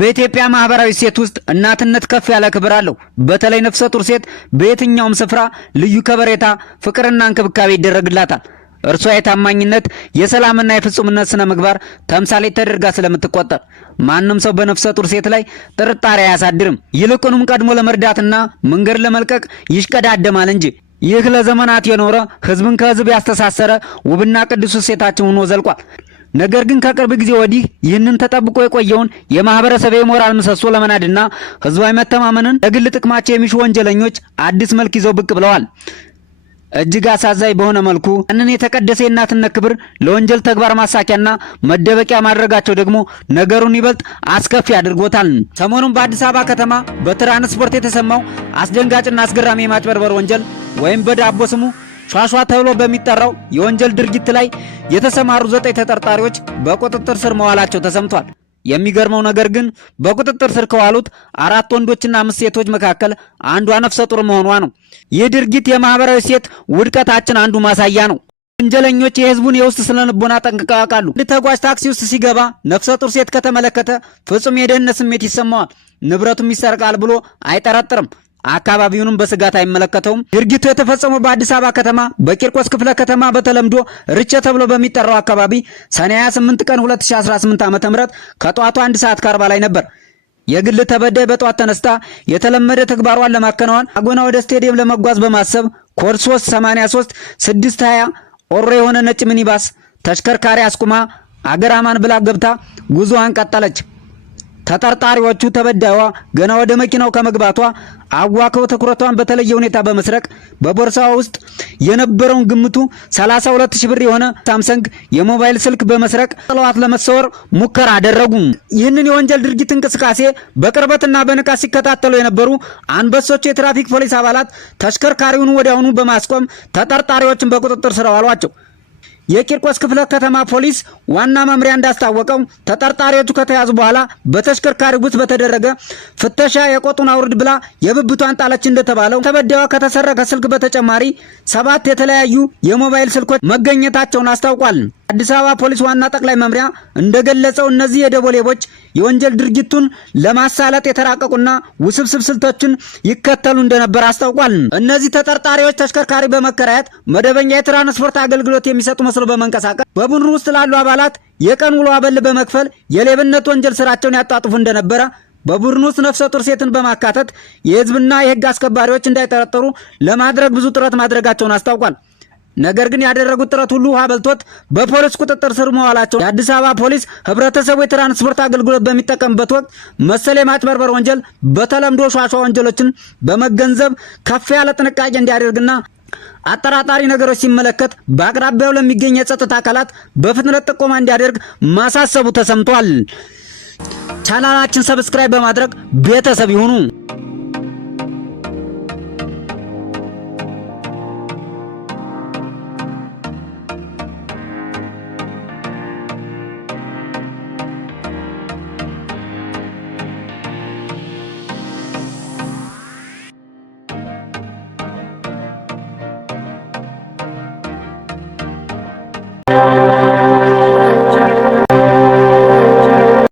በኢትዮጵያ ማህበራዊ ሴት ውስጥ እናትነት ከፍ ያለ ክብር አለው። በተለይ ነፍሰ ጡር ሴት በየትኛውም ስፍራ ልዩ ከበሬታ፣ ፍቅርና እንክብካቤ ይደረግላታል። እርሷ የታማኝነት የሰላምና የፍጹምነት ስነ ምግባር ተምሳሌት ተደርጋ ስለምትቆጠር ማንም ሰው በነፍሰ ጡር ሴት ላይ ጥርጣሬ አያሳድርም። ይልቁንም ቀድሞ ለመርዳትና መንገድ ለመልቀቅ ይሽቀዳደማል እንጂ። ይህ ለዘመናት የኖረ ህዝብን ከህዝብ ያስተሳሰረ ውብና ቅዱስ እሴታችን ሆኖ ዘልቋል። ነገር ግን ከቅርብ ጊዜ ወዲህ ይህንን ተጠብቆ የቆየውን የማህበረሰብ የሞራል ምሰሶ ለመናድና ህዝባዊ መተማመንን ለግል ጥቅማቸው የሚሹ ወንጀለኞች አዲስ መልክ ይዘው ብቅ ብለዋል። እጅግ አሳዛኝ በሆነ መልኩ ያንን የተቀደሰ የእናትነት ክብር ለወንጀል ተግባር ማሳኪያና መደበቂያ ማድረጋቸው ደግሞ ነገሩን ይበልጥ አስከፊ አድርጎታል። ሰሞኑን በአዲስ አበባ ከተማ በትራንስፖርት የተሰማው አስደንጋጭና አስገራሚ የማጭበርበር ወንጀል ወይም በዳቦ ስሙ ሿሿ ተብሎ በሚጠራው የወንጀል ድርጊት ላይ የተሰማሩ 9 ተጠርጣሪዎች በቁጥጥር ስር መዋላቸው ተሰምቷል። የሚገርመው ነገር ግን በቁጥጥር ስር ከዋሉት 4 ወንዶችና 5 ሴቶች መካከል አንዷ ነፍሰ ጡር መሆኗ ነው። ይህ ድርጊት የማህበራዊ ሴት ውድቀታችን አንዱ ማሳያ ነው። ወንጀለኞች የህዝቡን የውስጥ ስነልቦና ጠንቅቀው ያውቃሉ። አንድ ተጓዥ ታክሲ ውስጥ ሲገባ ነፍሰ ጡር ሴት ከተመለከተ ፍጹም የደህንነት ስሜት ይሰማዋል። ንብረቱም ይሰርቃል ብሎ አይጠረጥርም። አካባቢውንም በስጋት አይመለከተውም። ድርጊቱ የተፈጸመው በአዲስ አበባ ከተማ በቂርቆስ ክፍለ ከተማ በተለምዶ ርቸ ተብሎ በሚጠራው አካባቢ ሰኔ 28 ቀን 2018 ዓ.ም ከጧቱ 1 ሰዓት ከ40 ላይ ነበር። የግል ተበዳይ በጧት ተነስታ የተለመደ ተግባሯን ለማከናወን አጎና ወደ ስቴዲየም ለመጓዝ በማሰብ ኮድ 383 620 ኦሮ የሆነ ነጭ ሚኒባስ ተሽከርካሪ አስቁማ አገራማን ብላ ገብታ ጉዞዋን ቀጠለች። ተጠርጣሪዎቹ ተበዳይዋ ገና ወደ መኪናው ከመግባቷ አዋከው ትኩረቷን በተለየ ሁኔታ በመስረቅ በቦርሳዋ ውስጥ የነበረውን ግምቱ 32000 ብር የሆነ ሳምሰንግ የሞባይል ስልክ በመስረቅ ጥለዋት ለመሰወር ሙከራ አደረጉ። ይህንን የወንጀል ድርጊት እንቅስቃሴ በቅርበትና በንቃት ሲከታተሉ የነበሩ አንበሶች የትራፊክ ፖሊስ አባላት ተሽከርካሪውን ወዲያውኑ በማስቆም ተጠርጣሪዎችን በቁጥጥር ስር አዋሏቸው። የቂርቆስ ክፍለ ከተማ ፖሊስ ዋና መምሪያ እንዳስታወቀው ተጠርጣሪዎቹ ከተያዙ በኋላ በተሽከርካሪ ውስጥ በተደረገ ፍተሻ የቆጡን አውርድ ብላ የብብቷን ጣለች እንደተባለው ተበዳይዋ ከተሰረቀ ስልክ በተጨማሪ 7 የተለያዩ የሞባይል ስልኮች መገኘታቸውን አስታውቋል። አዲስ አበባ ፖሊስ ዋና ጠቅላይ መምሪያ እንደገለጸው እነዚህ የደቦ ሌቦች የወንጀል ድርጊቱን ለማሳለጥ የተራቀቁና ውስብስብ ስልቶችን ይከተሉ እንደነበር አስታውቋል። እነዚህ ተጠርጣሪዎች ተሽከርካሪ በመከራየት መደበኛ የትራንስፖርት አገልግሎት የሚሰጡ መስሎ በመንቀሳቀስ በቡድኑ ውስጥ ላሉ አባላት የቀን ውሎ አበል በመክፈል የሌብነት ወንጀል ስራቸውን ያጣጥፉ እንደነበረ በቡድኑ ውስጥ ነፍሰ ጡር ሴትን በማካተት የህዝብና የህግ አስከባሪዎች እንዳይጠረጠሩ ለማድረግ ብዙ ጥረት ማድረጋቸውን አስታውቋል። ነገር ግን ያደረጉት ጥረት ሁሉ ውሃ በልቶት በፖሊስ ቁጥጥር ስር መዋላቸው የአዲስ አበባ ፖሊስ ህብረተሰቡ የትራንስፖርት አገልግሎት በሚጠቀምበት ወቅት መሰል የማጭበርበር ወንጀል በተለምዶ ሿሿ ወንጀሎችን በመገንዘብ ከፍ ያለ ጥንቃቄ እንዲያደርግና አጠራጣሪ ነገሮች ሲመለከት በአቅራቢያው ለሚገኝ የጸጥታ አካላት በፍጥነት ጥቆማ እንዲያደርግ ማሳሰቡ ተሰምቷል። ቻናላችን ሰብስክራይብ በማድረግ ቤተሰብ ይሁኑ።